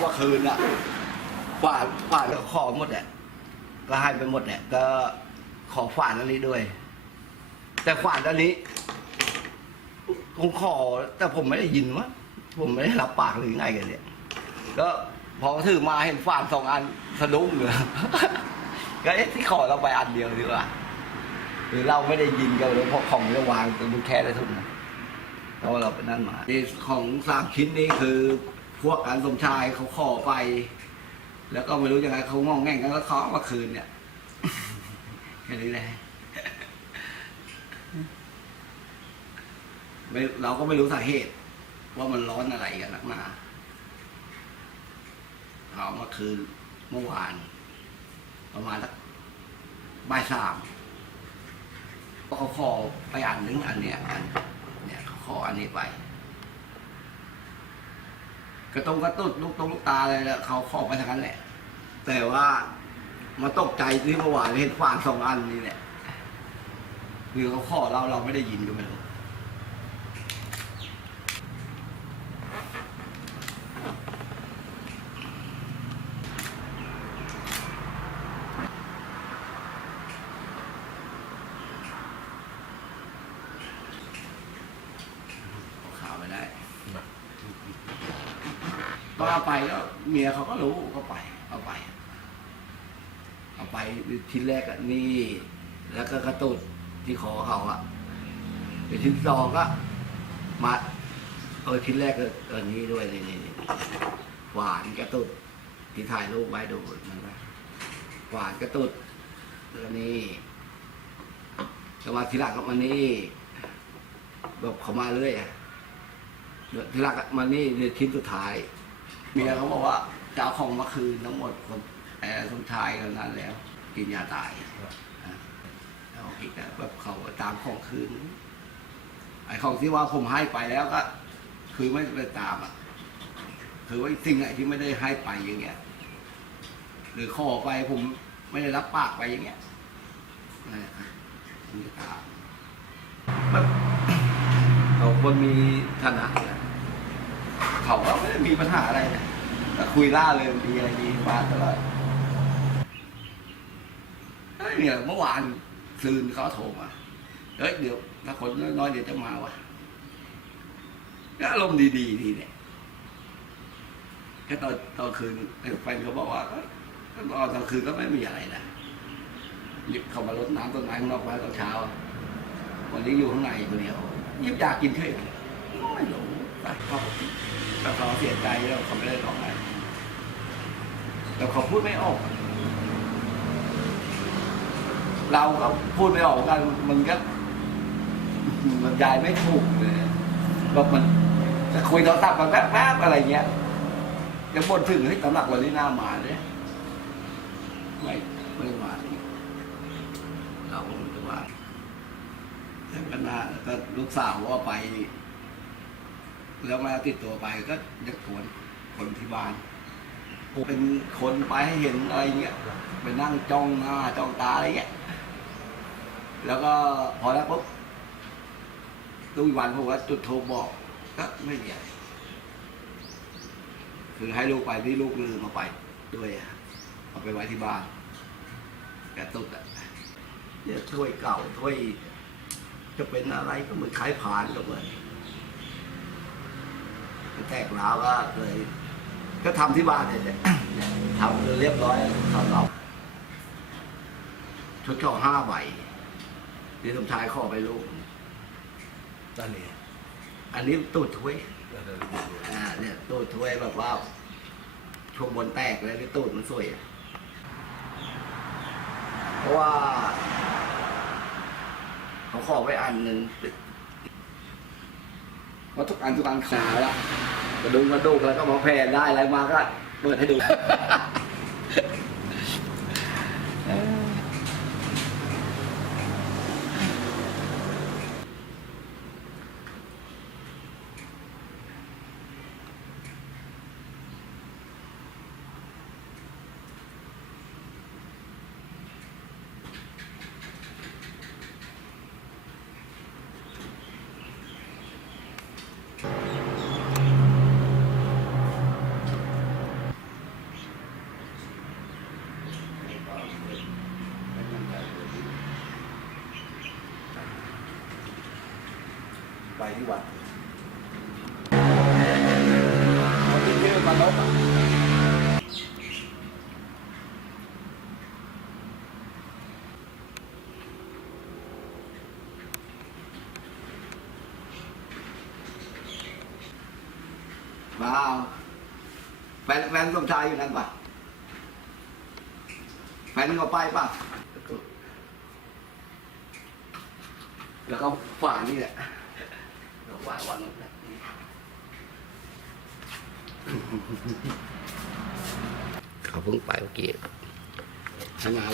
เมื่อคืนอะฝานฝานก็ขอหมดแหละก็ให้ไปหมดแหละก็ขอฝานอันนี้ด้วย แต่ฝานอันนี้ผมขอ แต่ผมไม่ได้ยินวะผมไม่ได้รับปากหรือไงกันเนี่ยก็พอถือมาเห็นฝานสองอันสะดุ้งเลยก็เอ๊ะที่ขอเราไปอันเดียวดีกว่าหรือเราไม่ได้ยินกันเลยเพราะของจะวางตรงแค่ได้ทุกนะเพราะเราไปนั่นมาของสามชิ้นนี้คือ พวกการสมชายเขาขอไป แล้วก็ไม่รู้ยังไงเขางองแง่งกันแล้วเขาเอมาคืนเนี่ยแค่นี้แหละเราก็ไม่รู้สาเหตุ ว่ามันร้อนอะไรกันนักหนาเขาเอามาคืนเมื่อวาน ประมาณสักบ่ายสามเขาขอไปอันนึงอันเนี้ยอันเนี่ยเขาขออันนี้ไป กระตรงกระตุ้นลูกตรงลูกตาอะไรแล้วเขาขอไปทางนั้นแหละ แต่ว่ามาตกใจที่เมื่อวานเห็นฟางสองอันนี่แหละหรือเขาขอเราเราไม่ได้ยินก็ไม่รู้เอาข่าวไปได้ ก็เอาไปก็เมียเขาก็รู้ก็ไปเอาไป เอาไปทีแรกอะนี่ แล้วก็กระตุดที่คอเขาอะเป็นชิ้นสองก็มาเออชิ้นแรกก็เออนี้ด้วยนี่นี่หวานกระตุดที่ถ่ายรูปไว้ดูมันว่าหวานกระตุดแล้วนี่ก็มาทีหลังก็มานี่แบบเขามาเรื่อยอะทีหลังก็มานี่ในชิ้นสุดท้าย เมียเขาบอกว่าจะเอาของมาคืนทั้งหมดคนแต่สมชายกันนั้นแล้ว กินยาตายอะแล้วอีกอะแบบเขาตามของคืน ไอ้ของที่ว่าผมให้ไปแล้วก็ คือไม่ไปตามอะ คือว่าสิ่งไหนที่ไม่ได้ให้ไปอย่างเงี้ย หรือขอไปผมไม่ได้รับปากไปอย่างเงี้ยนั่นแหละครับผมจะตามแบบ เขาคนมีฐานะนะ เขาก็ไม่ได้มีปัญหาอะไรแต่คุยล่าเริงดีอะไรดีมาตลอดเฮ้ยเนี่ยเมื่อวานซืนเขาโทรมาเฮ้ยเดี๋ยวถ้าคนน้อยเดี๋ยวจะมาวะก็อารมณ์ดีๆดีเนี่ยแค่ตอนตอนคืนแฟนเขาบอกว่าก็ก็ตอนคืนก็ไม่มีอะไรนะรีบเขามารดน้ำต้นไม้ข้างนอกไว้ตอนเช้า วันนี้อยู่ข้างในคนเดียวยิบอยากกินเค้กไม่รู้ เขาแต่เขาเสียใจแล้วเขาไม่ได้ร้องไห้แต่เขาพูดไม่ออก เราก็พูดไม่ออกกันมันก็มันยายไม่ถูกเลยแบบมันจะคุยโทรศัพท์มันแป๊บๆอะไรเงี้ยจะบ่นถึงเฮ้ตำหนักวันนี้หน้าหมาเลยไม่ไม่มาเลยเราก็ไม่รู้ว่าแต่ก็น่าก็ลูกสาวว่าไป แล้วมาติดตัวไปก็จะกวนคนที่บ้านเป็นคนไปให้เห็นอะไรเงี้ยไปนั่งจ้องหน้าจ้องตาอะไรเงี้ยแล้วก็พอแล้วปุ๊บตู้อีกวันผมว่าจุดโทรบอกก็ไม่มีอะไรคือให้ลูกไปที่ลูกลืมมาไปด้วยอะเอาไปไว้ที่บ้านแกตุ๊ดอะเนี่ยถ้วยเก่าถ้วย จะเป็นอะไรก็เหมือนขายผ่านก็เหมือน แตกร้าวก็เลย ก็ทำที่บ้านเนี่ยทำเรียบร้อยทำเราชุดช่อห้าใบที่สมชายขอไปลูกนั่นเองอันนี้ตูดถ้วยอ่าเนี่ยตูดถ้วยแบบว่าช่วงบนแตกเลยที่ตูดมันสวยอะเพราะว่าเขาขอไปอันหนึ่งเพ ราะทุกอันทุกอันขาวละกระดุมกระดูกแล้วก็มาแผ่ได้อะไรมาก็เปิดให้ดู ไปที่วัดคนที่ชื่อมาลบอะมาเอาแฟนแฟนสมชายอยู่นั่นปะแฟนเขาไปปะแล้วก็ฝ่านี่แหละแล้ วฝ่าวันนั้นแหละเขาเพิ่งไปเมื่อกี้ชนะ